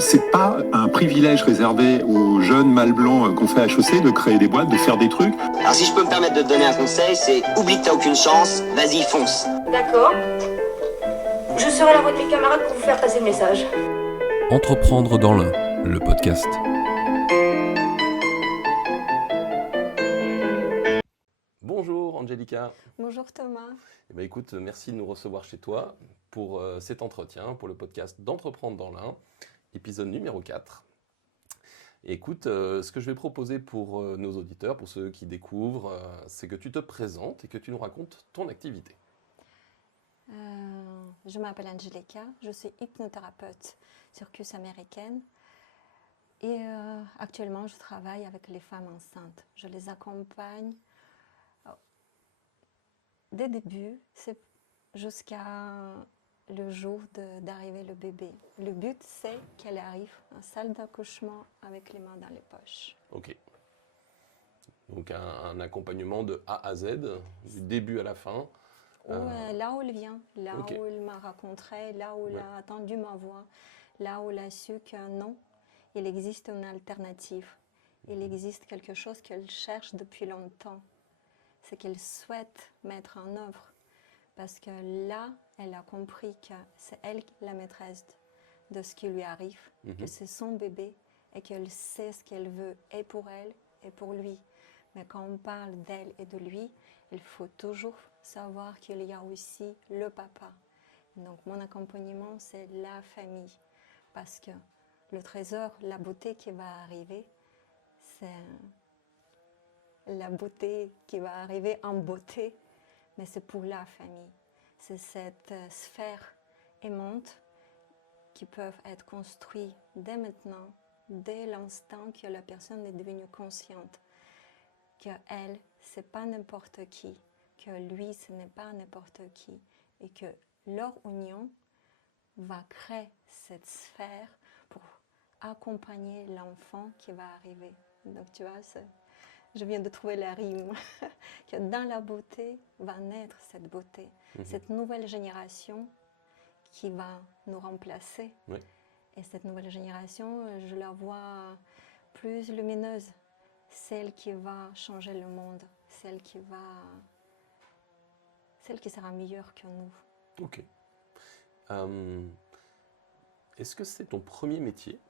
c'est pas un privilège réservé aux jeunes mâles blancs qu'on fait à HEC de créer des boîtes, de faire des trucs. Alors si je peux me permettre de te donner un conseil, c'est oublie que t'as aucune chance, vas-y fonce. D'accord. Je serai à la voix de mes camarades pour vous faire passer le message. Entreprendre dans l'Ain, le podcast. Bonjour Angelica. Bonjour Thomas. Eh bien, écoute, merci de nous recevoir chez toi pour cet entretien, pour le podcast d'Entreprendre dans l'Ain, épisode numéro 4. Écoute, ce que je vais proposer pour nos auditeurs, pour ceux qui découvrent, c'est que tu te présentes et que tu nous racontes ton activité. Je m'appelle Angelica, je suis hypnothérapeute circus américaine et actuellement je travaille avec les femmes enceintes. Je les accompagne dès le début jusqu'à le jour d'arriver le bébé. Le but c'est qu'elle arrive en salle d'accouchement avec les mains dans les poches. Ok. Donc un accompagnement de A à Z, du début à la fin. Là où elle vient, là Okay. où elle m'a rencontré, là où elle a entendu ma voix, là où elle a su que non, il existe une alternative. Il existe quelque chose qu'elle cherche depuis longtemps. C'est qu'elle souhaite mettre en œuvre. Parce que là, elle a compris que c'est elle la maîtresse de ce qui lui arrive, que c'est son bébé et qu'elle sait ce qu'elle veut et pour elle et pour lui. Mais quand on parle d'elle et de lui, il faut toujours savoir qu'il y a aussi le papa. Donc mon accompagnement, c'est la famille. Parce que le trésor, la beauté qui va arriver, c'est la beauté qui va arriver en beauté, mais c'est pour la famille. C'est cette sphère aimante qui peut être construite dès maintenant, dès l'instant que la personne est devenue consciente que elle, c'est pas n'importe qui, que lui, ce n'est pas n'importe qui, et que leur union va créer cette sphère pour accompagner l'enfant qui va arriver. Donc tu vois, je viens de trouver la rime, que dans la beauté va naître cette beauté, cette nouvelle génération qui va nous remplacer. Oui. Et cette nouvelle génération, je la vois plus lumineuse, celle qui va changer le monde, celle qui sera meilleure que nous. Ok. Est-ce que c'est ton premier métier?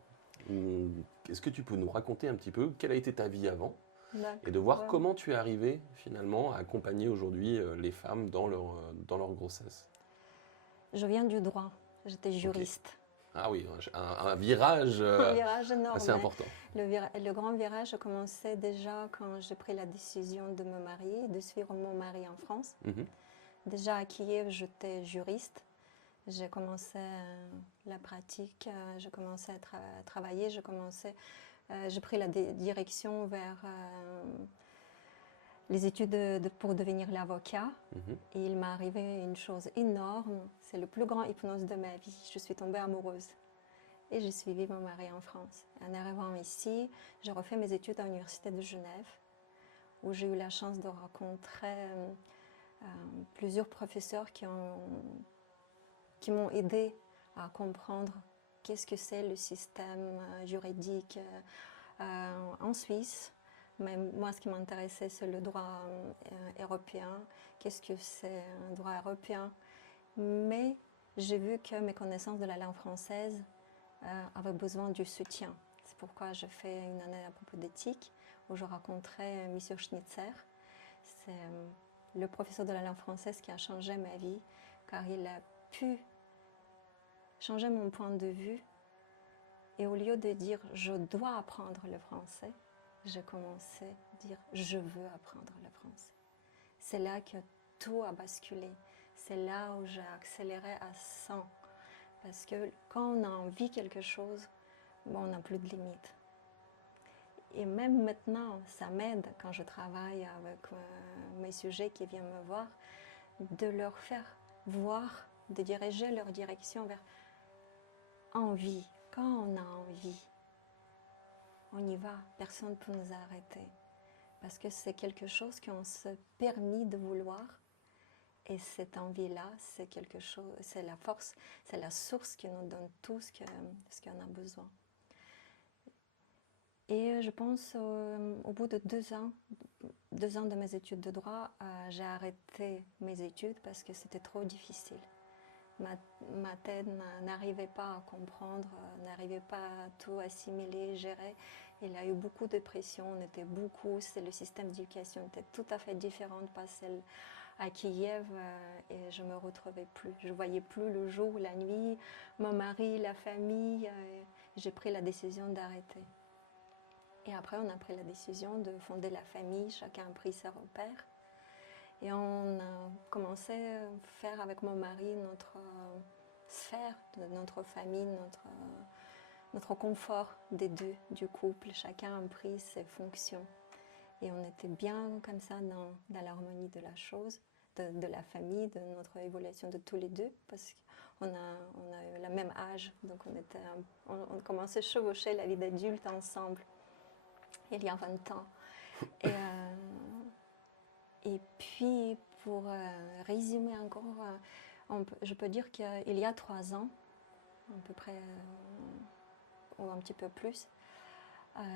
Ou est-ce que tu peux nous raconter un petit peu quelle a été ta vie avant et de voir comment tu es arrivé finalement à accompagner aujourd'hui les femmes dans leur grossesse? Je viens du droit, j'étais juriste. Okay. Ah oui, un virage, un virage énorme, assez important. Le grand virage a commencé déjà quand j'ai pris la décision de me marier, de suivre mon mari en France. Déjà à Kiev, j'étais juriste. J'ai commencé la pratique, j'ai commencé à travailler, j'ai pris la direction vers les études pour devenir l'avocat. Et il m'est arrivé une chose énorme, c'est le plus grand hypnose de ma vie. Je suis tombée amoureuse et j'ai suivi mon mari en France. En arrivant ici, j'ai refait mes études à l'Université de Genève, où j'ai eu la chance de rencontrer plusieurs professeurs qui m'ont aidé à comprendre qu'est-ce que c'est le système juridique en Suisse. Mais moi, ce qui m'intéressait, c'est le droit européen. Qu'est-ce que c'est un droit européen? Mais j'ai vu que mes connaissances de la langue française avaient besoin du soutien. C'est pourquoi j'ai fait une année à propos d'éthique, où je rencontrais M. Schnitzer. C'est le professeur de la langue française qui a changé ma vie, car il a pu changer mon point de vue. Et au lieu de dire « je dois apprendre le français », j'ai commencé à dire « je veux apprendre le français ». C'est là que tout a basculé. C'est là où j'ai accéléré à 100. Parce que quand on a envie de quelque chose, on n'a plus de limites. Et même maintenant, ça m'aide quand je travaille avec mes sujets qui viennent me voir, de leur faire voir, de diriger leur direction vers envie. Quand on a envie, on y va, personne ne peut nous arrêter. Parce que c'est quelque chose qu'on s'est permis de vouloir Et cette envie-là, c'est quelque chose, c'est la force, c'est la source qui nous donne tout ce qu'on a besoin. Et je pense au bout de 2 ans de mes études de droit, j'ai arrêté mes études parce que c'était trop difficile. Ma tête n'arrivait pas à comprendre, n'arrivait pas à tout assimiler, gérer. Il y a eu beaucoup de pression, on était beaucoup, le système d'éducation était tout à fait différent de celle à Kiev et je me retrouvais plus. Je voyais plus le jour, la nuit, mon mari, la famille. J'ai pris la décision d'arrêter. Et après, on a pris la décision de fonder la famille, chacun a pris ses repères. Et on a commencé à faire avec mon mari notre sphère, notre famille, notre confort des deux, du couple. Chacun a pris ses fonctions. Et on était bien comme ça dans l'harmonie de la chose, de la famille, de notre évolution de tous les deux, parce qu'on a eu le même âge, donc on commençait à chevaucher la vie d'adulte ensemble, il y a 20 ans. Et puis, pour résumer encore, je peux dire qu'il y a 3 ans, à peu près, ou un petit peu plus,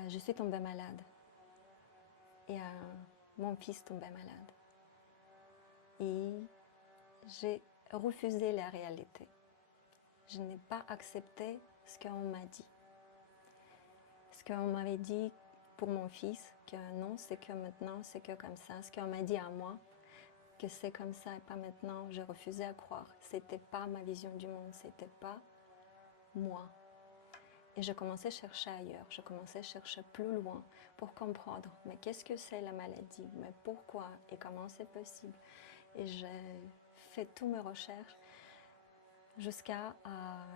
je suis tombée malade. Et mon fils tombait malade. Et j'ai refusé la réalité. Je n'ai pas accepté ce qu'on m'a dit. Ce qu'on m'avait dit pour mon fils, que non, c'est que maintenant, c'est que comme ça. Ce qu'on m'a dit à moi, que c'est comme ça et pas maintenant, je refusais à croire. C'était pas ma vision du monde, c'était pas moi. Et je commençais à chercher ailleurs, je commençais à chercher plus loin pour comprendre, mais qu'est-ce que c'est la maladie, mais pourquoi et comment c'est possible. Et j'ai fait toutes mes recherches jusqu'à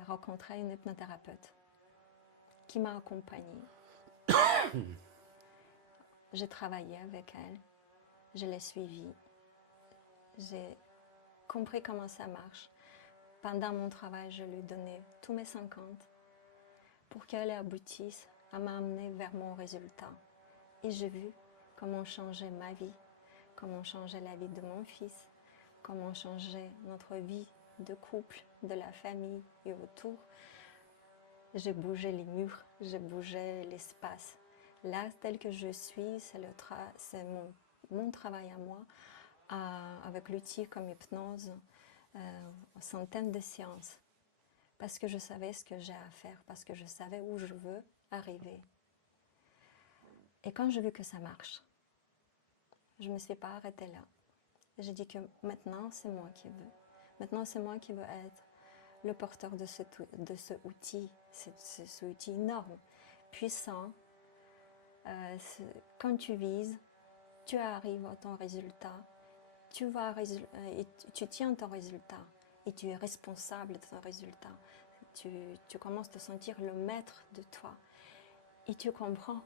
rencontrer une hypnothérapeute qui m'a accompagnée. J'ai travaillé avec elle, je l'ai suivie, j'ai compris comment ça marche. Pendant mon travail, je lui donnais tous mes 50 pour qu'elle aboutisse à m'amener vers mon résultat. Et j'ai vu comment changer ma vie, comment changer la vie de mon fils, comment changer notre vie de couple, de la famille et autour. J'ai bougé les murs, j'ai bougé l'espace. Là, tel que je suis, c'est mon travail à moi, avec l'outil comme hypnose, centaines de séances. Parce que je savais ce que j'ai à faire, parce que je savais où je veux arriver. Et quand j'ai vu que ça marche, je ne me suis pas arrêtée là. J'ai dit que maintenant, c'est moi qui veux. Maintenant, c'est moi qui veux être le porteur de ce outil, ce outil énorme, puissant. Quand tu vises, tu arrives à ton résultat, tu tiens ton résultat et tu es responsable de ton résultat. Tu commences à te sentir le maître de toi et tu comprends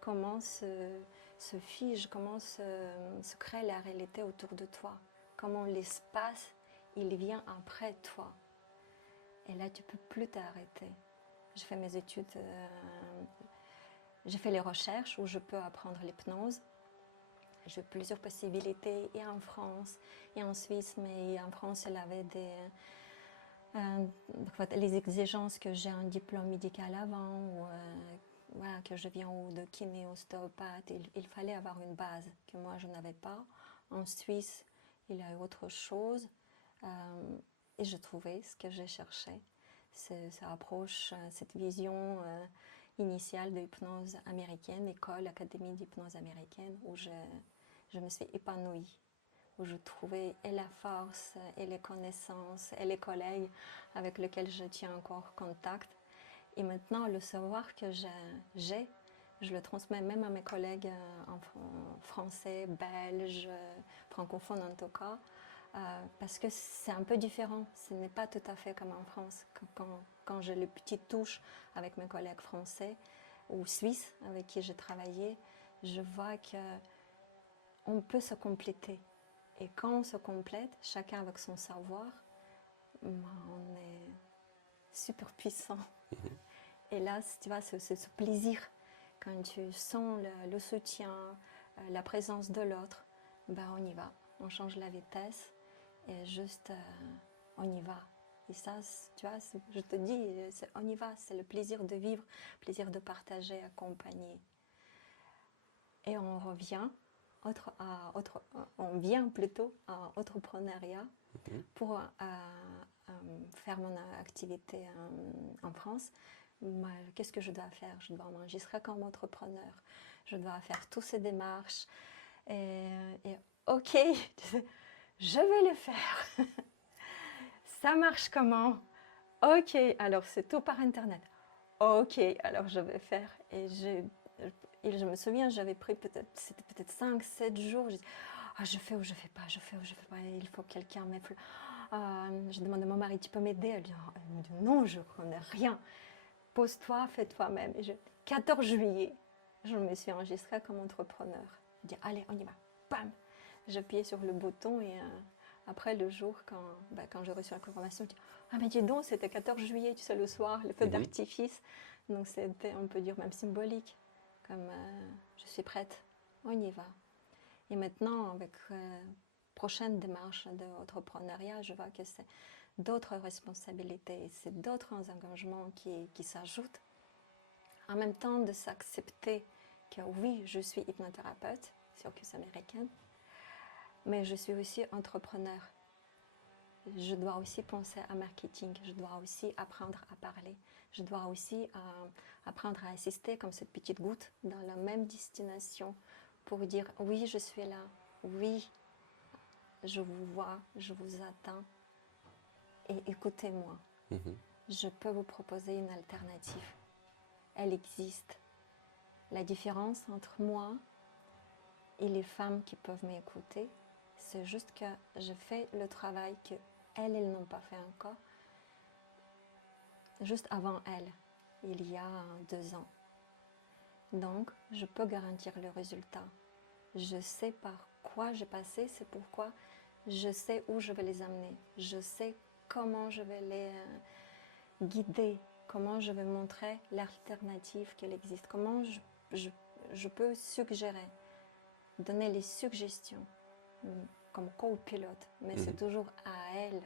comment se fige, comment se crée la réalité autour de toi, comment l'espace, il vient après toi. Et là, tu ne peux plus t'arrêter. J'ai fait mes études, j'ai fait les recherches où je peux apprendre l'hypnose. J'ai plusieurs possibilités, et en France, et en Suisse, mais en France, il y avait les exigences que j'ai un diplôme médical avant, ou que je viens de kiné, ostéopathe. Il fallait avoir une base que moi, je n'avais pas. En Suisse, il y a eu autre chose. Et je trouvais ce que j'ai cherché. Ça approche cette vision initiale de l'hypnose américaine, école, académie d'hypnose américaine, où je me suis épanouie, où je trouvais et la force, et les connaissances, et les collègues avec lesquels je tiens encore contact. Et maintenant, le savoir que j'ai, je le transmets même à mes collègues en français, belges, francophones en tout cas, parce que c'est un peu différent. Ce n'est pas tout à fait comme en France. Quand j'ai les petites touches avec mes collègues français ou suisses avec qui j'ai travaillé, je vois qu'on peut se compléter. Et quand on se complète, chacun avec son savoir, on est super puissant. Et là, tu vois, ce plaisir, quand tu sens le soutien, la présence de l'autre, ben on y va, on change la vitesse et juste on y va. Et ça, tu vois, je te dis, on y va, c'est le plaisir de vivre, plaisir de partager, accompagner. Et on revient, on vient plutôt à entrepreneuriat pour faire mon activité en France. Qu'est-ce que je dois faire? Je dois m'enregistrer comme entrepreneur, je dois faire toutes ces démarches. Et ok, je vais le faire. Ça marche comment? Ok, alors c'est tout par Internet. Ok, alors je vais faire. Et je me souviens, j'avais pris c'était peut-être 5-7 jours. Je dis, je fais ou je fais pas, je fais ou je fais pas. Il faut que quelqu'un m'aide. Je demande à mon mari, tu peux m'aider? Elle me dit, non, je connais rien. Pose-toi, fais toi-même. 14 juillet, je me suis enregistrée comme entrepreneur. Je dis, allez, on y va. Bam! J'appuyais sur le bouton et après le jour, quand j'ai reçu la confirmation, je dis, mais dis donc, c'était 14 juillet, tu sais, le soir, le feu d'artifice. Donc c'était, on peut dire, même symbolique. Comme je suis prête, on y va. Et maintenant, avec prochaine démarche d'entrepreneuriat, je vois que c'est d'autres responsabilités, c'est d'autres engagements qui s'ajoutent. En même temps, de s'accepter que oui, je suis hypnothérapeute, sur cuisse américaine, mais je suis aussi entrepreneur. Je dois aussi penser à marketing, je dois aussi apprendre à parler, je dois aussi apprendre à assister comme cette petite goutte dans la même destination pour dire oui, je suis là, oui, je vous vois, je vous attends et écoutez-moi. Je peux vous proposer une alternative. Elle existe. La différence entre moi et les femmes qui peuvent m'écouter, c'est juste que je fais le travail qu'elles n'ont pas fait encore, juste avant elles, il y a 2 ans. Donc, je peux garantir le résultat. Je sais par quoi j'ai passé, c'est pourquoi je sais où je vais les amener. Je sais comment je vais les guider, comment je vais montrer l'alternative qu'elle existe, comment je peux suggérer, donner les suggestions comme copilote, mais c'est toujours à elle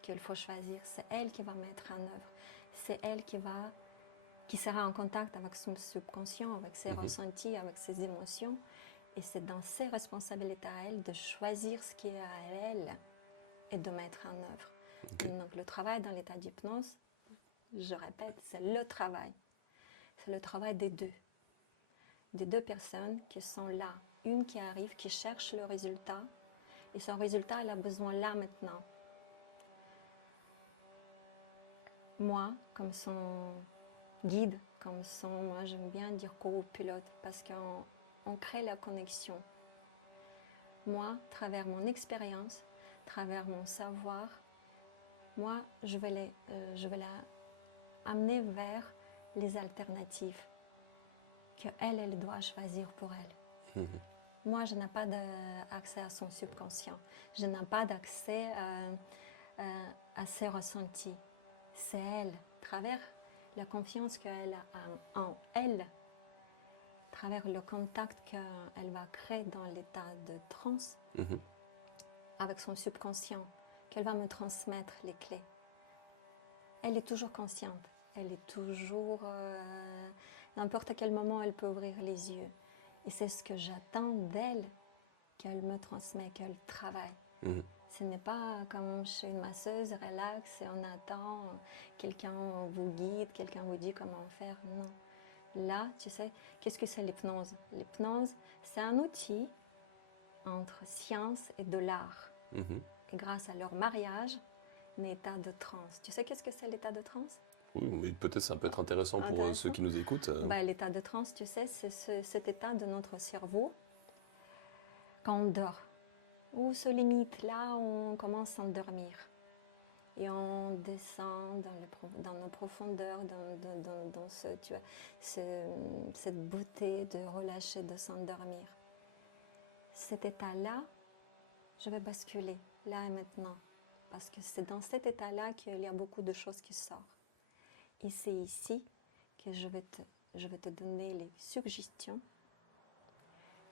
qu'il faut choisir. C'est elle qui va mettre en œuvre. C'est elle qui sera en contact avec son subconscient, avec ses ressentis, avec ses émotions. Et c'est dans ses responsabilités à elle de choisir ce qui est à elle et de mettre en œuvre. Et donc le travail dans l'état d'hypnose, je répète, c'est le travail. C'est le travail des deux personnes qui sont là. Une qui arrive, qui cherche le résultat, et son résultat, elle a besoin là maintenant. Moi, comme son guide, moi j'aime bien dire copilote, parce qu'on crée la connexion. Moi, à travers mon expérience, à travers mon savoir, moi, je vais la amener vers les alternatives qu'elle doit choisir pour elle. Moi, je n'ai pas d'accès à son subconscient. Je n'ai pas d'accès à ses ressentis. C'est elle, à travers la confiance qu'elle a en elle, à travers le contact qu'elle va créer dans l'état de transe avec son subconscient, qu'elle va me transmettre les clés. Elle est toujours consciente. Elle est toujours... n'importe quel moment, elle peut ouvrir les yeux. Et c'est ce que j'attends d'elle, qu'elle me transmet, qu'elle travaille. Ce n'est pas comme chez une masseuse, relax, et on attend, quelqu'un vous guide, quelqu'un vous dit comment faire. Non. Là, tu sais, qu'est-ce que c'est l'hypnose? L'hypnose, c'est un outil entre science et de l'art. Et grâce à leur mariage, un état de transe. Tu sais qu'est-ce que c'est l'état de transe? Oui, mais peut-être ça peut être intéressant pour ceux qui nous écoutent. L'état de transe, tu sais, c'est cet état de notre cerveau quand on dort, où se limite là où on commence à s'endormir. Et on descend dans nos profondeurs, dans cette beauté de relâcher, de s'endormir. Cet état-là, je vais basculer, là et maintenant. Parce que c'est dans cet état-là qu'il y a beaucoup de choses qui sortent. Et c'est ici que je vais te donner les suggestions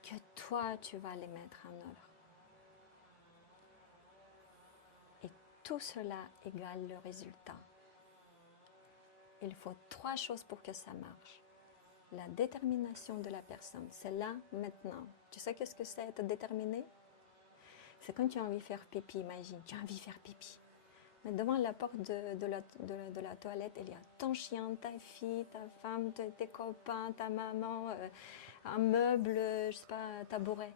que toi, tu vas les mettre en œuvre. tout cela égale le résultat. Il faut 3 choses pour que ça marche. La détermination de la personne, c'est là, maintenant. Tu sais qu'est-ce que c'est être déterminé? C'est quand tu as envie de faire pipi, imagine, tu as envie de faire pipi. Mais devant la porte de la toilette, il y a ton chien, ta fille, ta femme, tes copains, ta maman, un meuble, je sais pas, un tabouret.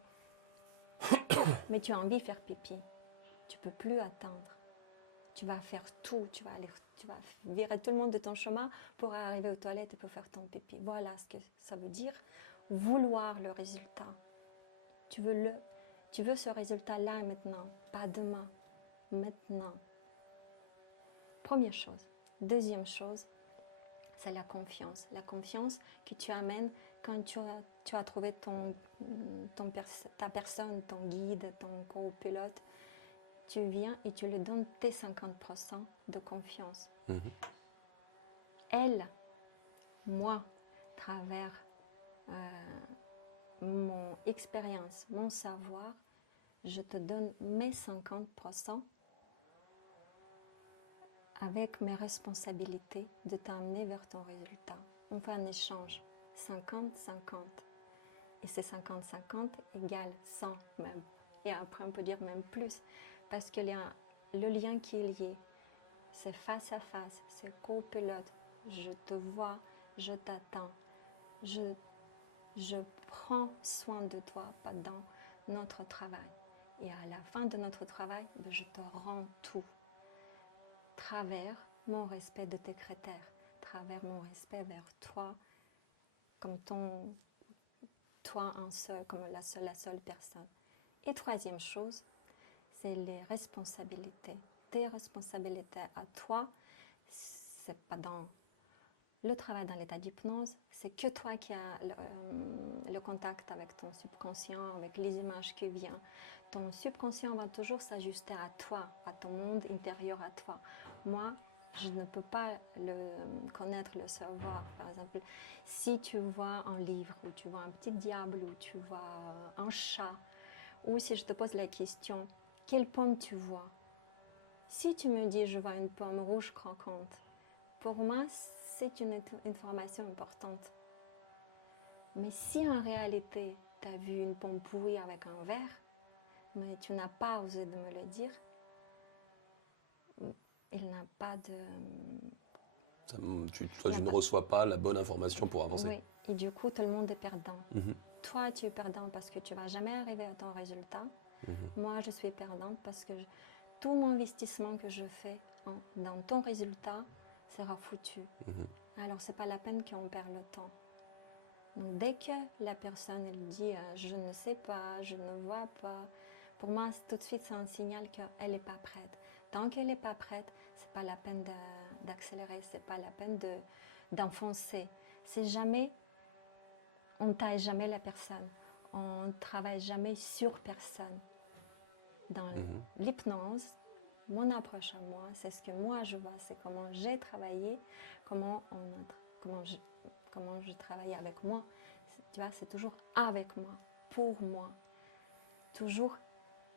Mais tu as envie de faire pipi. Tu ne peux plus attendre. Tu vas faire tout, tu vas virer tout le monde de ton chemin pour arriver aux toilettes et pour faire ton pipi. Voilà ce que ça veut dire, vouloir le résultat. Tu veux ce résultat-là et maintenant, pas demain, maintenant. Première chose. Deuxième chose, c'est la confiance. La confiance que tu amènes quand tu as trouvé ta personne, ton guide, ton copilote. Tu viens et tu lui donnes tes 50% de confiance. Elle, moi, à travers mon expérience, mon savoir, je te donne mes 50% avec mes responsabilités de t'amener vers ton résultat. On fait un échange, 50-50. Et ces 50-50 égale 100 même. Et après, on peut dire même plus. Parce que le lien qui est lié, c'est face à face, c'est copilote. Je te vois, je t'attends. Je prends soin de toi pendant notre travail. Et à la fin de notre travail, je te rends tout. Travers mon respect de tes critères, travers mon respect vers toi, comme toi un seul, comme la seule personne. Et troisième chose, c'est les responsabilités. Tes responsabilités à toi, c'est pas dans le travail dans l'état d'hypnose, c'est que toi qui as le contact avec ton subconscient, avec les images qui viennent. Ton subconscient va toujours s'ajuster à toi, à ton monde intérieur à toi. Moi, je ne peux pas connaître, le savoir. Par exemple, si tu vois un livre, ou tu vois un petit diable, ou tu vois un chat, ou si je te pose la question, quelle pomme tu vois? Si tu me dis, je vois une pomme rouge croquante, pour moi, c'est une information importante. Mais si en réalité, tu as vu une pomme pourrie avec un verre, mais tu n'as pas osé de me le dire, il n'a pas de... Tu ne reçois pas la bonne information pour avancer. Oui, et du coup, tout le monde est perdant. Toi, tu es perdant parce que tu ne vas jamais arriver à ton résultat. Moi, je suis perdante parce que tout mon investissement que je fais dans ton résultat sera foutu. Alors, ce n'est pas la peine qu'on perd le temps. Donc, dès que la personne elle dit « je ne sais pas, je ne vois pas », pour moi, tout de suite, c'est un signal qu'elle n'est pas prête. Tant qu'elle n'est pas prête, ce n'est pas la peine d'accélérer, ce n'est pas la peine d'enfoncer. C'est jamais, on ne taille jamais la personne, on ne travaille jamais sur personne. Dans l'hypnose, mon approche à moi, c'est ce que moi je vois, c'est comment j'ai travaillé, comment je travaille avec moi. Tu vois, c'est toujours avec moi, pour moi, toujours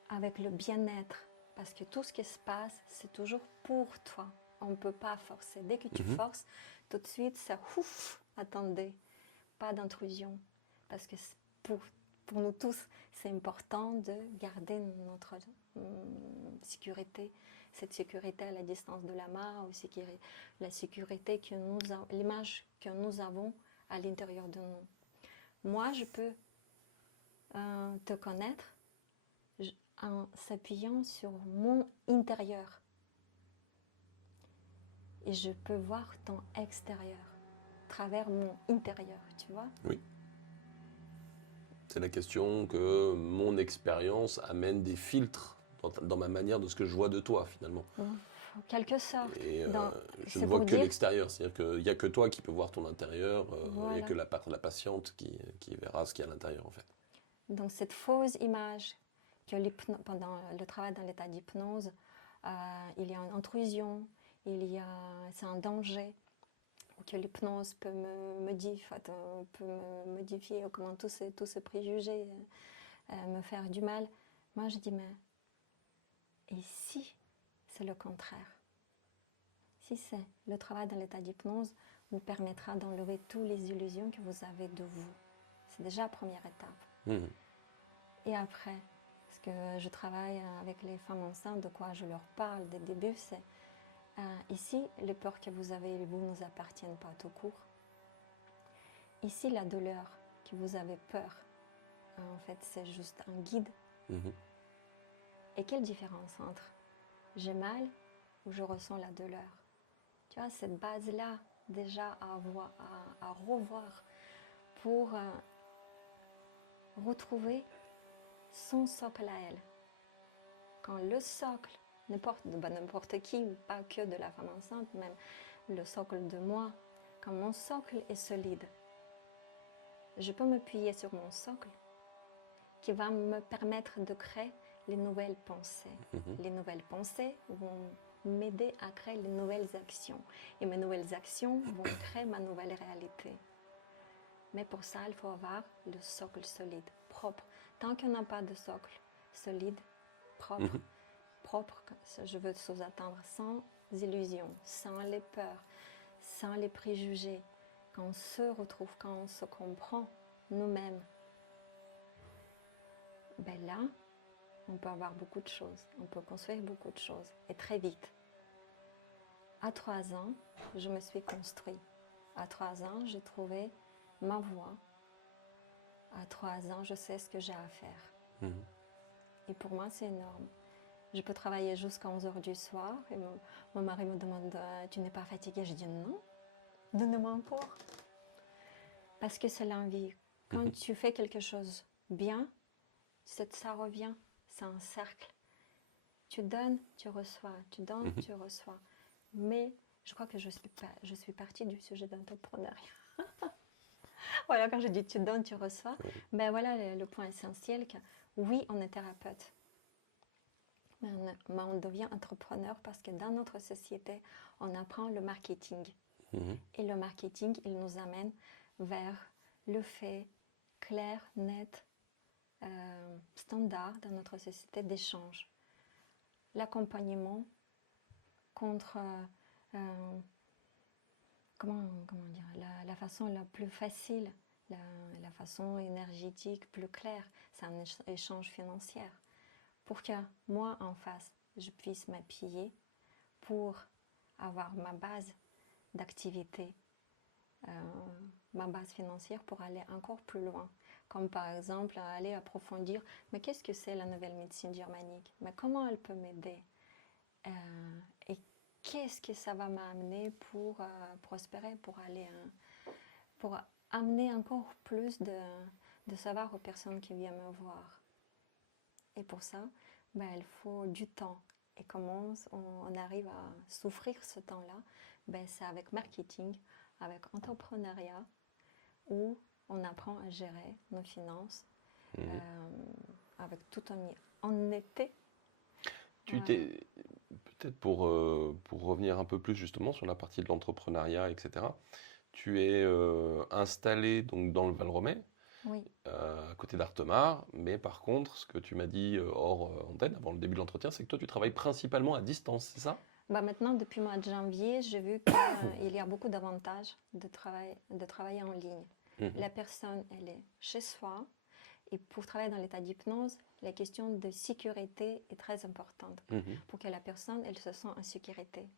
avec le bien-être, parce que tout ce qui se passe, c'est toujours pour toi. On ne peut pas forcer. Dès que tu forces, tout de suite, ça ouf, attendez, pas d'intrusion, parce que pour nous tous, c'est important de garder notre sécurité, cette sécurité à la distance de la main, aussi la sécurité l'image que nous avons à l'intérieur de nous. Moi, je peux te connaître en s'appuyant sur mon intérieur. Et je peux voir ton extérieur, à travers mon intérieur, tu vois? Oui. C'est la question que mon expérience amène des filtres dans ma manière de ce que je vois de toi, finalement. En quelque sorte. Et je ne vois que l'extérieur, c'est-à-dire qu'il n'y a que toi qui peux voir ton intérieur, il n'y a que la patiente qui verra ce qu'il y a à l'intérieur, en fait. Donc cette fausse image que pendant le travail dans l'état d'hypnose, il y a une intrusion, c'est un danger, que l'hypnose peut me modifier, comment tous ces préjugés me faire du mal. Moi, je dis, mais et si c'est le contraire. Si c'est le travail dans l'état d'hypnose vous permettra d'enlever toutes les illusions que vous avez de vous. C'est déjà la première étape. Et après, parce que je travaille avec les femmes enceintes, de quoi je leur parle dès le début, c'est ici, les peurs que vous avez, vous ne nous appartiennent pas tout court. Ici, la douleur que vous avez peur, en fait, c'est juste un guide. Et quelle différence entre j'ai mal ou je ressens la douleur? Tu vois, cette base-là, déjà à revoir pour retrouver son socle à elle. Quand le socle, n'importe qui, pas que de la femme enceinte, même le socle de moi, quand mon socle est solide, je peux m'appuyer sur mon socle qui va me permettre de créer les nouvelles pensées. Les nouvelles pensées vont m'aider à créer les nouvelles actions. Et mes nouvelles actions vont créer ma nouvelle réalité. Mais pour ça, il faut avoir le socle solide, propre. Tant qu'on n'a pas de socle solide, propre, je veux sous-attendre, sans illusions, sans les peurs, sans les préjugés, quand on se retrouve, quand on se comprend nous-mêmes, ben là, on peut avoir beaucoup de choses, on peut construire beaucoup de choses, et très vite. À 3 ans, je me suis construit. À 3 ans, j'ai trouvé ma voie. À 3 ans, je sais ce que j'ai à faire. Et pour moi, c'est énorme. Je peux travailler jusqu'à 11 h du soir, et mon mari me demande « Tu n'es pas fatiguée ?» Je dis « Non, donne-moi encore. » Parce que c'est l'envie. Quand tu fais quelque chose bien, ça revient, c'est un cercle. Tu donnes, tu reçois, tu donnes, tu reçois. Mais je crois que je suis partie du sujet d'entrepreneuriat. Voilà, quand je dis tu donnes, tu reçois, ben voilà le point essentiel que oui, on est thérapeute. Mais on devient entrepreneur parce que dans notre société, on apprend le marketing. Et le marketing, il nous amène vers le fait clair, net, standard dans notre société d'échange. L'accompagnement contre comment dire, la façon la plus facile, la façon énergétique plus claire, c'est un échange financier. Pour que moi, en face, je puisse m'appuyer pour avoir ma base d'activité, ma base financière pour aller encore plus loin. Comme par exemple, aller approfondir, mais qu'est-ce que c'est la nouvelle médecine germanique? Mais comment elle peut m'aider? Et qu'est-ce que ça va m'amener pour prospérer, pour amener encore plus de savoir aux personnes qui viennent me voir. Et pour ça, ben, il faut du temps. Et comment on arrive à souffrir ce temps-là? Ben, c'est avec marketing, avec entrepreneuriat, où on apprend à gérer nos finances avec tout en honnêteté. Peut-être pour revenir un peu plus justement sur la partie de l'entrepreneuriat, etc. Tu es installé donc dans le Val-Romais, oui. À côté d'Artemar, mais par contre, ce que tu m'as dit hors antenne, avant le début de l'entretien, c'est que toi tu travailles principalement à distance, c'est ça? Bah maintenant, depuis le mois de janvier, j'ai vu qu'il y a beaucoup d'avantages de travailler en ligne. La personne, elle est chez soi. Et pour travailler dans l'état d'hypnose, la question de sécurité est très importante. Pour que la personne, elle se sente en sécurité.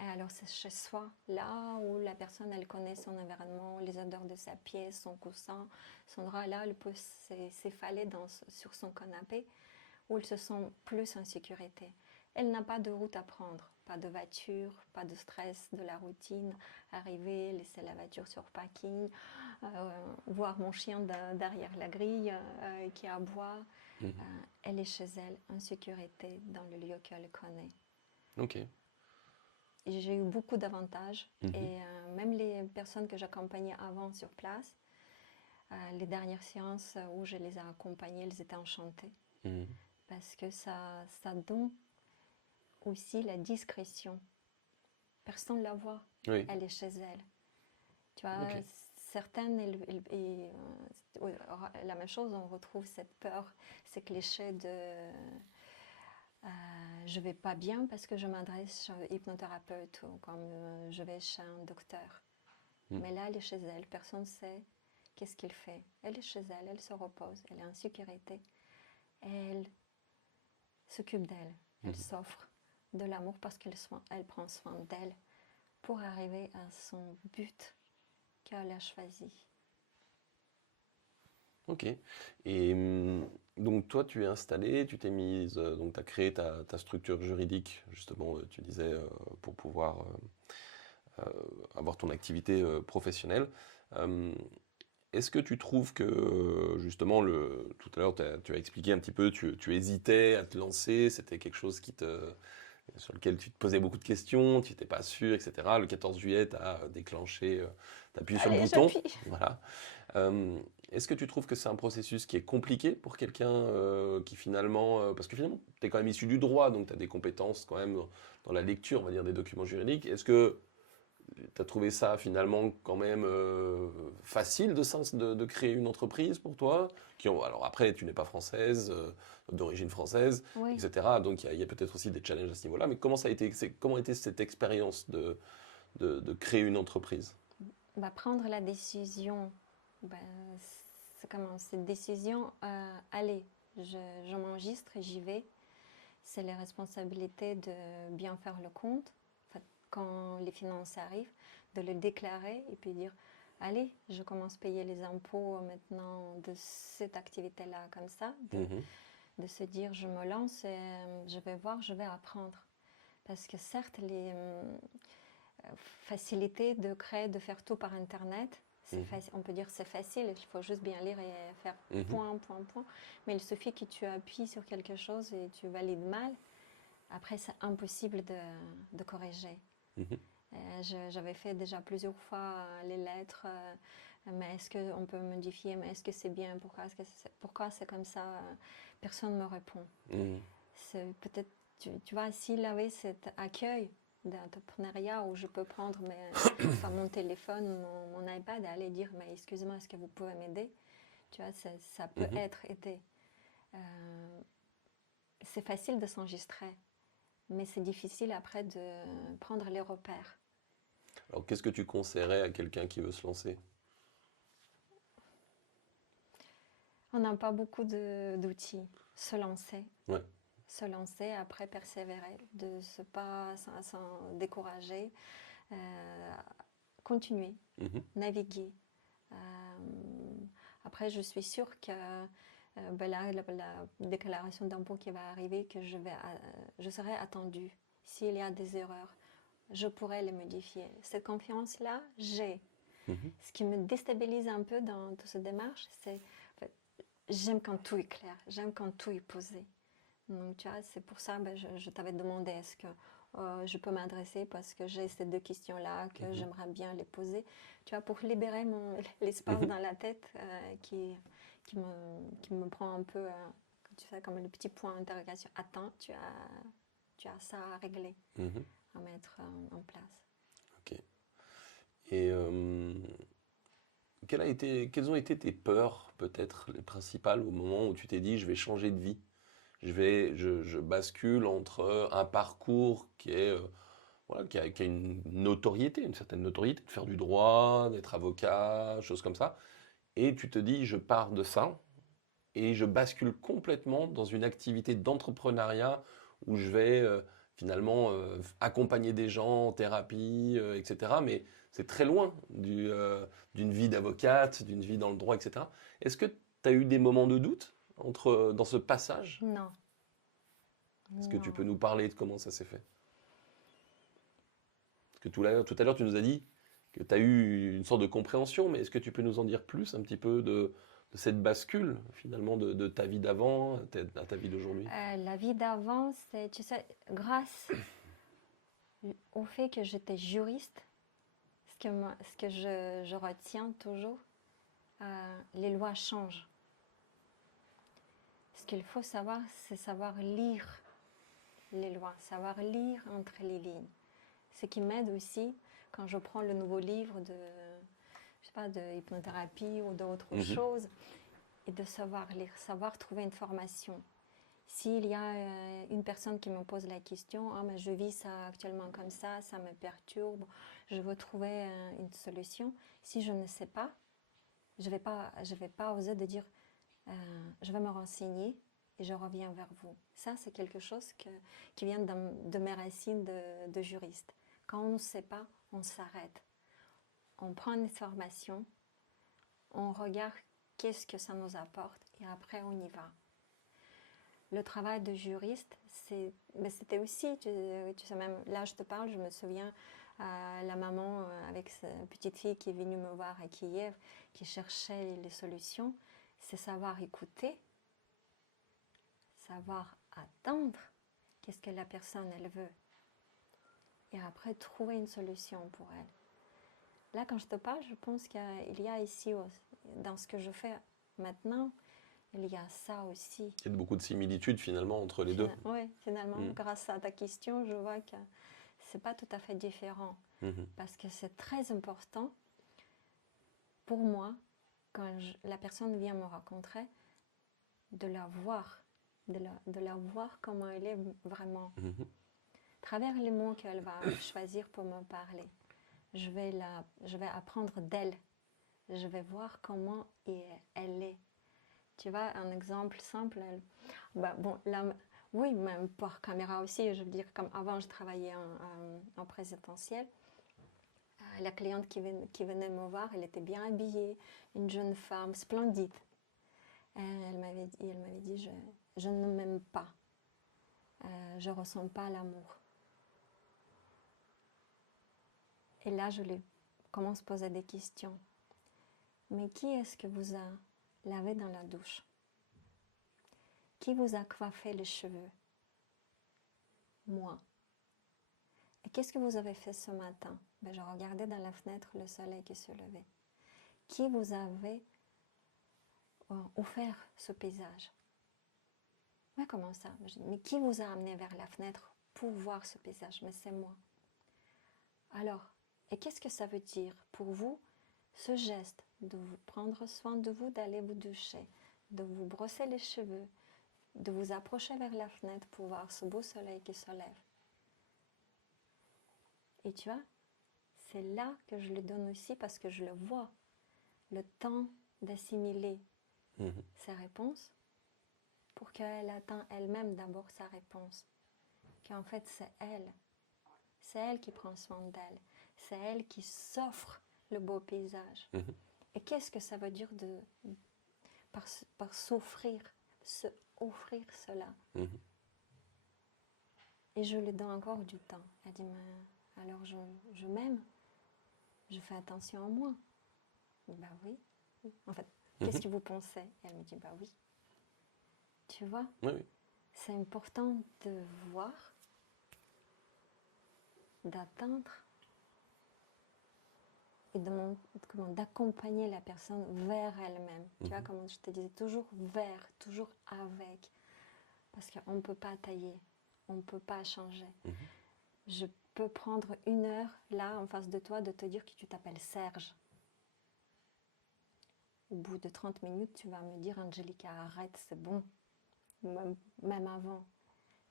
Et alors, c'est chez soi, là où la personne, elle connaît son environnement, les odeurs de sa pièce, son coussin, son drap. Là, elle peut s'effaler sur son canapé, où elle se sent plus en sécurité. Elle n'a pas de route à prendre, pas de voiture, pas de stress de la routine, arriver, laisser la voiture sur parking, voir mon chien derrière la grille qui aboie. Elle est chez elle, en sécurité, dans le lieu qu'elle connaît. Ok. Et j'ai eu beaucoup d'avantages, et même les personnes que j'accompagnais avant sur place, les dernières séances où je les ai accompagnées, elles étaient enchantées. Parce que ça donne aussi la discrétion. Personne ne la voit, elle est chez elle. Tu vois, certaines, la même chose, on retrouve cette peur, ces clichés Je vais pas bien parce que je m'adresse chez un hypnothérapeute ou comme je vais chez un docteur. Mais là, elle est chez elle, personne ne sait qu'est-ce qu'il fait. Elle est chez elle, elle se repose, elle est en sécurité. Elle s'occupe d'elle, elle s'offre de l'amour parce elle prend soin d'elle pour arriver à son but qu'elle a choisi. Ok. Et donc toi, tu es installée, tu t'es mise, donc tu as créé ta structure juridique, justement, tu disais, pour pouvoir avoir ton activité professionnelle. Est-ce que tu trouves que, justement, tout à l'heure, tu as expliqué un petit peu, tu hésitais à te lancer, c'était quelque chose sur lequel tu te posais beaucoup de questions, tu n'étais pas sûr, etc. Le 14 juillet, tu as déclenché, tu as appuyé sur le Allez, bouton. j'appuie. Voilà. Est-ce que tu trouves que c'est un processus qui est compliqué pour quelqu'un qui finalement... parce que finalement, tu es quand même issu du droit, donc tu as des compétences quand même dans la lecture, on va dire, des documents juridiques. Est-ce que tu as trouvé ça finalement quand même facile de créer une entreprise pour toi alors après, tu n'es pas française, d'origine française, Oui. etc. Donc il y a peut-être aussi des challenges à ce niveau-là. Mais comment a été cette expérience de créer une entreprise? Prendre la décision, c'est comment cette décision, allez, je m'enregistre et j'y vais. C'est les responsabilités de bien faire le compte, quand les finances arrivent, de le déclarer et puis dire, allez, je commence à payer les impôts maintenant de cette activité-là comme ça, de se dire, je me lance et je vais voir, je vais apprendre. Parce que certes, les facilités de créer, de faire tout par Internet, on peut dire c'est facile, il faut juste bien lire et faire point. Mais il suffit que tu appuies sur quelque chose et tu valides mal. Après, c'est impossible de corriger. J'avais fait déjà plusieurs fois les lettres, mais est-ce qu'on peut modifier, mais est-ce que c'est bien, pourquoi c'est comme ça, personne ne me répond. Peut-être, tu vois, s'il avait cet accueil d'entrepreneuriat où je peux prendre mon téléphone, mon iPad et aller dire, mais excusez-moi, est-ce que vous pouvez m'aider? Tu vois, ça peut être aidé. C'est facile de s'enregistrer, mais c'est difficile après de prendre les repères. Alors qu'est-ce que tu conseillerais à quelqu'un qui veut se lancer? On n'a pas beaucoup d'outils. Se lancer. Ouais. Se lancer, après persévérer, de ne pas s'en décourager, continuer, naviguer. Après, je suis sûre que là, la déclaration d'impôt qui va arriver, que je serai attendue. S'il y a des erreurs, je pourrai les modifier. Cette confiance-là, j'ai. Ce qui me déstabilise un peu dans toute cette démarche, c'est j'aime quand tout est clair, j'aime quand tout est posé. Donc, tu vois, c'est pour ça que je t'avais demandé est-ce que je peux m'adresser parce que j'ai ces deux questions-là que j'aimerais bien les poser. Tu vois, pour libérer l'espace dans la tête qui me prend un peu, tu sais, comme le petit point d'interrogation. Attends, tu as ça à régler, à mettre en place. Ok. Et quelles ont été tes peurs, peut-être les principales, au moment où tu t'es dit je vais changer de vie? Je bascule entre un parcours qui est qui a une notoriété, une certaine notoriété, de faire du droit, d'être avocat, choses comme ça, et tu te dis je pars de ça et je bascule complètement dans une activité d'entrepreneuriat où je vais finalement accompagner des gens en thérapie, etc. Mais c'est très loin d'une vie d'avocate, d'une vie dans le droit, etc. Est-ce que tu as eu des moments de doute dans ce passage? Non. Est-ce que tu peux nous parler de comment ça s'est fait? Parce que tout à l'heure, tu nous as dit que tu as eu une sorte de compréhension, mais est-ce que tu peux nous en dire plus un petit peu de cette bascule, finalement, de ta vie d'avant à ta vie d'aujourd'hui? La vie d'avant, c'est, tu sais, grâce au fait que j'étais juriste, ce que je retiens toujours, les lois changent. Ce qu'il faut savoir, c'est savoir lire les lois, savoir lire entre les lignes. Ce qui m'aide aussi quand je prends le nouveau livre de hypnothérapie ou d'autres choses, et de savoir lire, savoir trouver une formation. S'il y a une personne qui me pose la question, ah, mais je vis ça actuellement comme ça me perturbe, je veux trouver une solution. Si je ne sais pas, je vais pas oser de dire, je vais me renseigner et je reviens vers vous. Ça, c'est quelque chose qui vient de mes racines de juriste. Quand on ne sait pas, on s'arrête. On prend une formation, on regarde qu'est-ce que ça nous apporte et après on y va. Le travail de juriste, c'était aussi, tu sais, même là je te parle, je me souviens la maman avec sa petite fille qui est venue me voir à Kiev, qui cherchait les solutions, c'est savoir écouter, savoir attendre, qu'est-ce que la personne elle veut, et après trouver une solution pour elle. Là quand je te parle, je pense qu'il y a ici, dans ce que je fais maintenant, il y a ça aussi. Il y a beaucoup de similitudes finalement entre les deux. Oui, finalement, grâce à ta question, je vois que c'est pas tout à fait différent. Parce que c'est très important pour moi, quand la personne vient me rencontrer, de la voir, de la voir comment elle est vraiment. À travers les mots qu'elle va choisir pour me parler, je vais apprendre d'elle. Je vais voir comment elle est. Tu vois, un exemple simple, oui, même par caméra aussi, je veux dire, comme avant je travaillais en présentiel, la cliente qui venait me voir, elle était bien habillée, une jeune femme splendide. Elle m'avait dit, je ne m'aime pas, je ne ressens pas l'amour. Et là, je lui commence à poser des questions. Mais qui est-ce que vous a lavé dans la douche? Qui vous a coiffé les cheveux? Moi. Et qu'est-ce que vous avez fait ce matin? Je regardais dans la fenêtre le soleil qui se levait. Qui vous avait offert ce paysage? Mais comment ça? Mais qui vous a amené vers la fenêtre pour voir ce paysage? Mais c'est moi. Alors, et qu'est-ce que ça veut dire pour vous, ce geste de vous prendre soin de vous, d'aller vous doucher, de vous brosser les cheveux, de vous approcher vers la fenêtre pour voir ce beau soleil qui se lève? Et tu vois, c'est là que je le donne aussi parce que je le vois, le temps d'assimiler ses réponses pour qu'elle atteigne elle-même d'abord sa réponse. Qu'en fait, c'est elle qui prend soin d'elle, c'est elle qui s'offre le beau paysage. Et qu'est-ce que ça veut dire par s'offrir, se offrir cela? Et je lui donne encore du temps. Elle dit, mais alors je m'aime, je fais attention à moi. Je dis, bah oui. En fait, qu'est-ce que vous pensez? Et elle me dit, bah oui. Tu vois, Oui. C'est important de voir, d'atteindre et d'accompagner la personne vers elle-même. Tu vois, comme je te disais, toujours vers, toujours avec. Parce qu'on ne peut pas tailler, on ne peut pas changer. Je peux prendre 1 heure, là, en face de toi, de te dire que tu t'appelles Serge. Au bout de 30 minutes, tu vas me dire, Angelica, arrête, c'est bon. Même avant.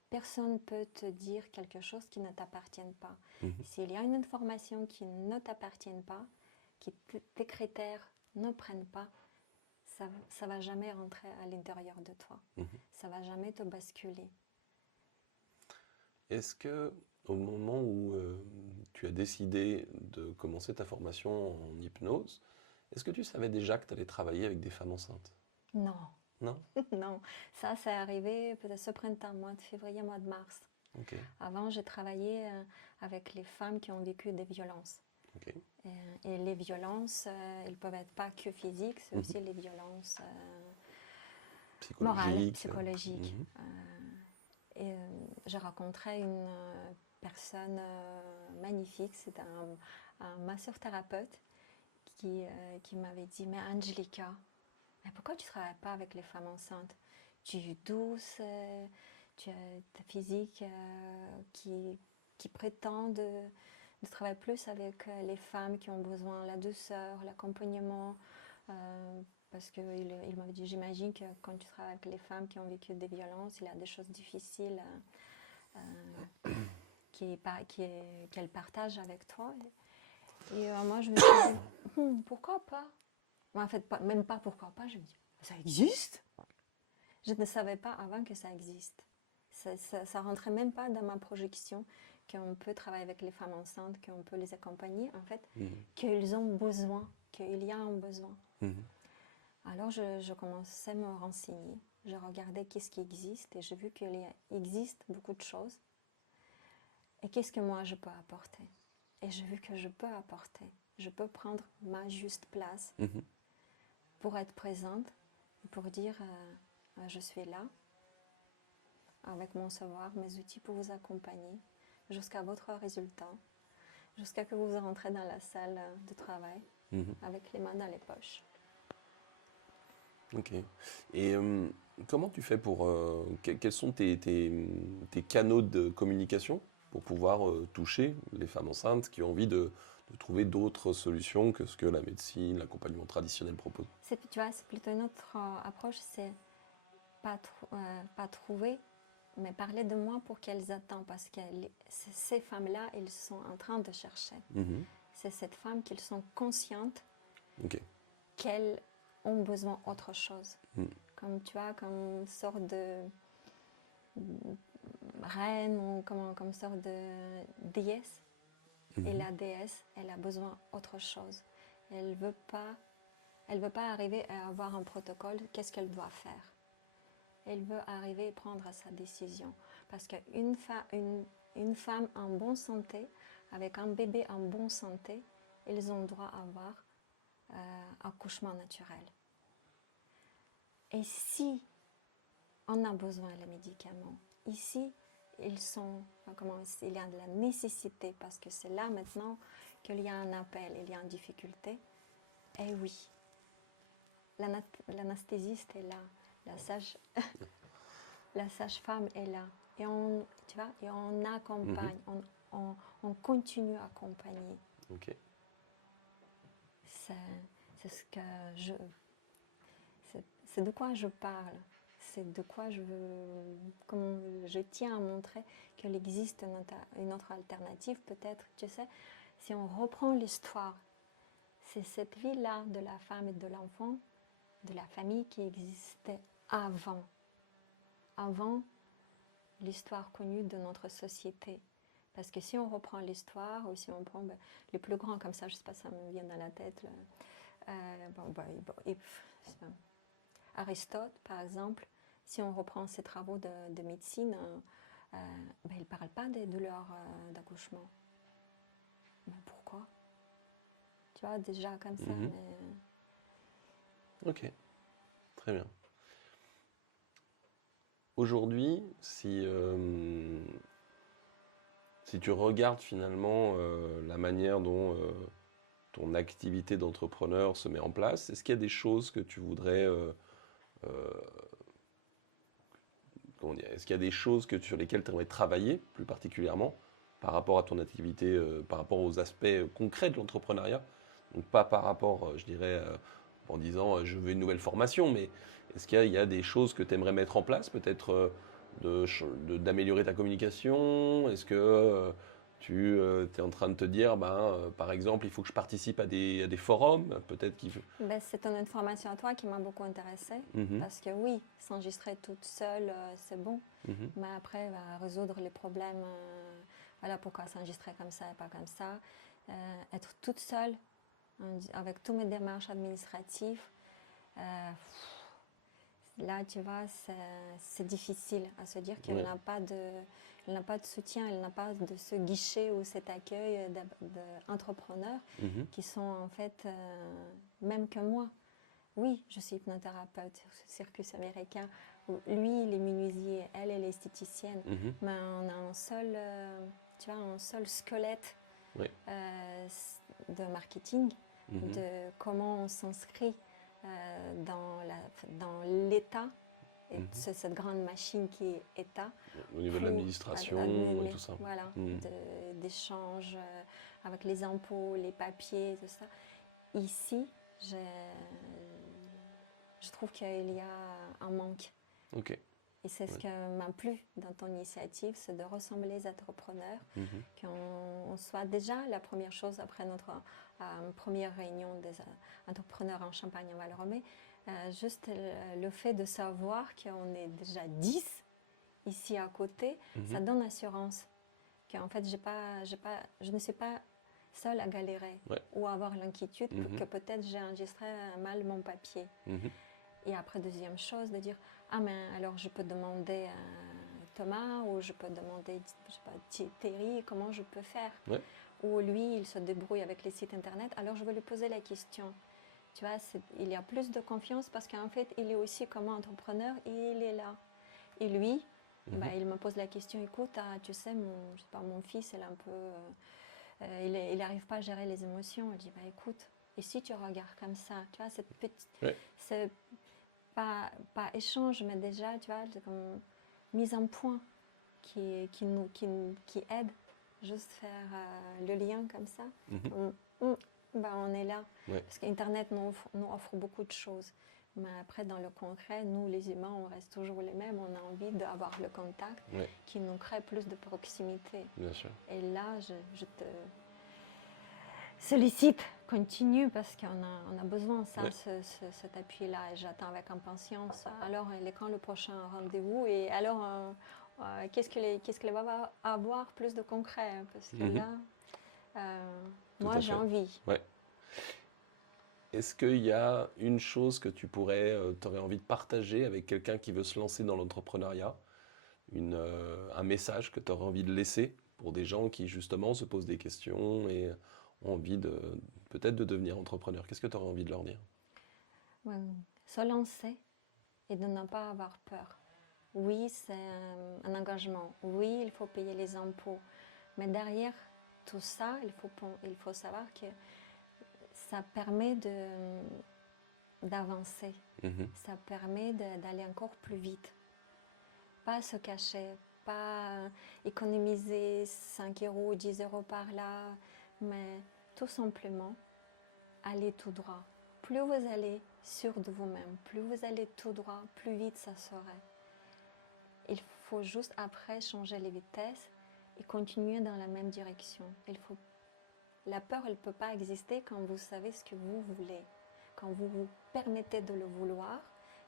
Personne ne peut te dire quelque chose qui ne t'appartient pas. S'il y a une information qui ne t'appartient pas, que tes critères ne prennent pas, ça ne va jamais rentrer à l'intérieur de toi. Ça ne va jamais te basculer. Est-ce que au moment où tu as décidé de commencer ta formation en hypnose, est-ce que tu savais déjà que tu allais travailler avec des femmes enceintes? Non. Non? Non, ça c'est arrivé peut-être ce printemps, mois de février, mois de mars. Okay. Avant, j'ai travaillé avec les femmes qui ont vécu des violences. Okay. Et les violences, elles ne peuvent être pas que physiques, c'est aussi les violences morales, psychologiques. Et j'ai rencontré une personne magnifique, c'est un masseur-thérapeute qui m'avait dit, mais Angelica, mais pourquoi tu ne travailles pas avec les femmes enceintes? Tu es douce, tu as ta physique qui prétend de travailler plus avec les femmes qui ont besoin de la douceur, l'accompagnement, Parce qu'il m'avait dit, j'imagine que quand tu travailles avec les femmes qui ont vécu des violences, il y a des choses difficiles qu'elles partagent avec toi. Et moi, je me suis dit, pourquoi pas? En fait, même pas pourquoi pas, je me dis, ça existe? Je ne savais pas avant que ça existe. Ça rentrait même pas dans ma projection qu'on peut travailler avec les femmes enceintes, qu'on peut les accompagner, en fait, qu'ils ont besoin, qu'il y a un besoin. Alors, je commençais à me renseigner. Je regardais qu'est-ce qui existe et j'ai vu qu'il existe beaucoup de choses. Et qu'est-ce que moi, je peux apporter? Et j'ai vu que je peux apporter. Je peux prendre ma juste place pour être présente et pour dire je suis là avec mon savoir, mes outils pour vous accompagner jusqu'à votre résultat, jusqu'à que vous rentrez dans la salle de travail avec les mains dans les poches. Ok. Et comment tu fais pour... quels sont tes canaux de communication pour pouvoir toucher les femmes enceintes qui ont envie de trouver d'autres solutions que ce que la médecine, l'accompagnement traditionnel propose? Tu vois, c'est plutôt une autre approche, c'est pas trouver, mais parler de moi pour qu'elles attendent, parce que ces femmes-là, elles sont en train de chercher. C'est cette femme qu'elles sont conscientes qu'elles ont besoin d'autre chose. Comme tu vois, comme une sorte de reine ou comme une sorte de déesse. Et la déesse, elle a besoin d'autre chose. Elle veut pas arriver à avoir un protocole, qu'est-ce qu'elle doit faire. Elle veut arriver à prendre sa décision. Parce qu'une femme en bonne santé, avec un bébé en bonne santé, ils ont droit à avoir accouchement naturel. Et si on a besoin de médicaments, ici, il y a de la nécessité, parce que c'est là maintenant qu'il y a un appel, il y a une difficulté. Et oui, l'anesthésiste est là, la sage-femme est là. Et on accompagne, on continue à accompagner. Ok. C'est ce que c'est de quoi je parle. C'est de quoi je tiens à montrer qu'il existe une autre alternative. Peut-être, tu sais, si on reprend l'histoire, c'est cette vie-là de la femme et de l'enfant, de la famille qui existait avant l'histoire connue de notre société. Parce que si on reprend l'histoire, ou si on prend les plus grands comme ça, je ne sais pas, ça me vient dans la tête, Aristote, par exemple, si on reprend ses travaux de médecine, il ne parle pas des douleurs d'accouchement. Mais pourquoi? Tu vois, déjà comme ça. Ok, très bien. Aujourd'hui, si tu regardes finalement la manière dont ton activité d'entrepreneur se met en place, est-ce qu'il y a des choses que tu voudrais... est-ce qu'il y a des choses sur lesquelles tu aimerais travailler plus particulièrement par rapport à ton activité, par rapport aux aspects concrets de l'entrepreneuriat? Donc pas par rapport, je dirais, en disant je veux une nouvelle formation, mais est-ce qu'il y a des choses que tu aimerais mettre en place, peut-être d'améliorer ta communication? Est-ce que tu es en train de te dire, par exemple, il faut que je participe à des forums, peut-être c'est une information à toi qui m'a beaucoup intéressée, parce que oui, s'enregistrer toute seule, c'est bon, mais après, résoudre les problèmes, voilà pourquoi s'enregistrer comme ça et pas comme ça, être toute seule, avec toutes mes démarches administratives, là, tu vois, c'est difficile à se dire qu'elle n'a pas de soutien, elle n'a pas de ce guichet ou cet accueil d'entrepreneurs qui sont en fait, même que moi. Oui, je suis hypnothérapeute sur ce circus américain. Lui, il est menuisier, elle est esthéticienne. Mais on a un seul squelette de marketing, de comment on s'inscrit dans l'État, et cette grande machine qui est État. Au niveau de l'administration et tout ça. Voilà, d'échanges avec les impôts, les papiers, tout ça. Ici, je trouve qu'il y a un manque. Ok. Et c'est ce qui m'a plu dans ton initiative, c'est de rassembler les entrepreneurs, qu'on soit déjà la première chose après notre première réunion des entrepreneurs en Champagne-en-Valloromée, juste le fait de savoir qu'on est déjà 10 ici à côté, ça donne assurance qu'en fait je ne suis pas seule à galérer ou à avoir l'inquiétude que peut-être j'ai enregistré mal mon papier. Et après, deuxième chose, de dire, ah mais alors je peux demander à Thomas ou je peux demander, je sais pas, Thierry, comment je peux faire. Ou lui, il se débrouille avec les sites internet, alors je vais lui poser la question. Tu vois, il y a plus de confiance parce qu'en fait, il est aussi comme entrepreneur et il est là. Et lui, il me pose la question, écoute, tu sais, je sais pas, mon fils, il est un peu, il n'arrive pas à gérer les émotions. Je dis, écoute, et si tu regardes comme ça, tu vois, cette petite... C'est pas échange, mais déjà, tu vois, c'est comme mise en point qui aide. Juste faire le lien comme ça. On est là. Parce qu'Internet nous offre beaucoup de choses. Mais après, dans le concret, nous, les humains, on reste toujours les mêmes. On a envie d'avoir le contact qui nous crée plus de proximité. Bien sûr. Et là, je te sollicite, continue, parce qu'on a besoin de ça, cet appui-là. Et j'attends avec impatience. Alors, il est quand le prochain rendez-vous? Et alors, qu'est-ce qu'elle va avoir plus de concret? Parce que là, moi, j'ai envie. Est-ce qu'il y a une chose que tu aurais envie de partager avec quelqu'un qui veut se lancer dans l'entrepreneuriat? Un message que tu aurais envie de laisser pour des gens qui, justement, se posent des questions et ont envie peut-être de devenir entrepreneur? Qu'est-ce que tu aurais envie de leur dire? Se lancer et de ne pas avoir peur. Oui, c'est un engagement. Oui, il faut payer les impôts. Mais derrière tout ça, il faut savoir que ça permet d'avancer. Ça permet d'aller encore plus vite. Pas se cacher, pas économiser 5 euros ou 10 euros par là, mais tout simplement aller tout droit. Plus vous allez sûr de vous-même, plus vous allez tout droit, plus vite ça serait. Il faut juste après changer les vitesses et continuer dans la même direction. La peur, elle ne peut pas exister quand vous savez ce que vous voulez. Quand vous vous permettez de le vouloir,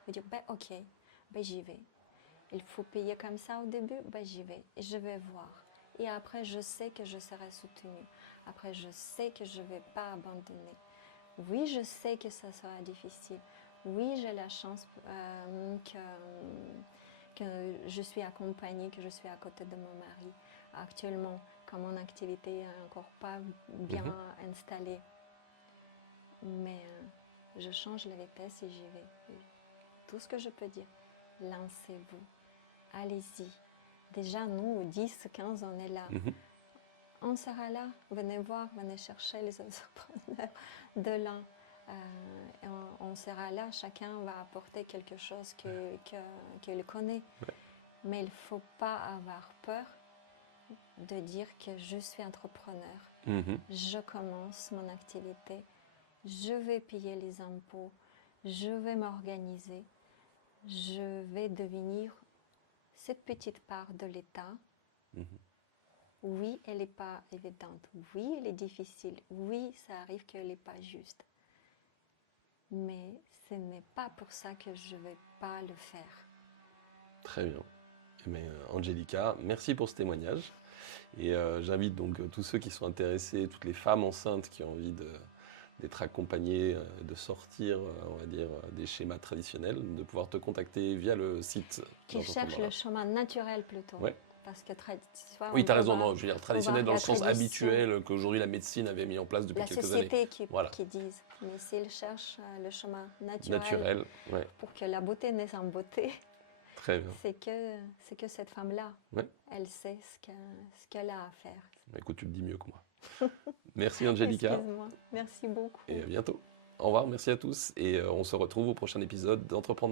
vous dites, ok, j'y vais. Il faut payer comme ça au début, j'y vais. Et je vais voir. Et après, je sais que je serai soutenue. Après, je sais que je ne vais pas abandonner. Oui, je sais que ça sera difficile. Oui, j'ai la chance que je suis accompagnée, que je suis à côté de mon mari. Actuellement, quand mon activité n'est encore pas bien installée. Mais je change la vitesse et j'y vais. Tout ce que je peux dire, lancez-vous. Allez-y. Déjà, nous, 10, 15, on est là. On sera là. Venez voir, venez chercher les entrepreneurs de l'an. On sera là. Chacun va apporter quelque chose qu'il connaît. Mais il ne faut pas avoir peur de dire que je suis entrepreneur. Je commence mon activité. Je vais payer les impôts. Je vais m'organiser. Je vais devenir cette petite part de l'État. Oui, elle n'est pas évidente. Oui, elle est difficile. Oui, ça arrive qu'elle n'est pas juste. Mais ce n'est pas pour ça que je ne vais pas le faire. Très bien. Mais Angelica, merci pour ce témoignage. Et j'invite donc tous ceux qui sont intéressés, toutes les femmes enceintes qui ont envie d'être accompagnées, de sortir, on va dire, des schémas traditionnels, de pouvoir te contacter via le site. Qui cherchent le chemin naturel plutôt. Parce que oui, tu as raison, non, je veux dire traditionnel dans le sens habituel qu'aujourd'hui la médecine avait mis en place depuis quelques années. La société qui disent, mais s'ils cherchent le chemin naturel pour que la beauté naisse en beauté, très bien. C'est que cette femme-là, elle sait ce qu'elle a à faire. Écoute, tu le dis mieux que moi. Merci Angelica. Excuse-moi, merci beaucoup. Et à bientôt. Au revoir, merci à tous. Et on se retrouve au prochain épisode d'Entreprendre.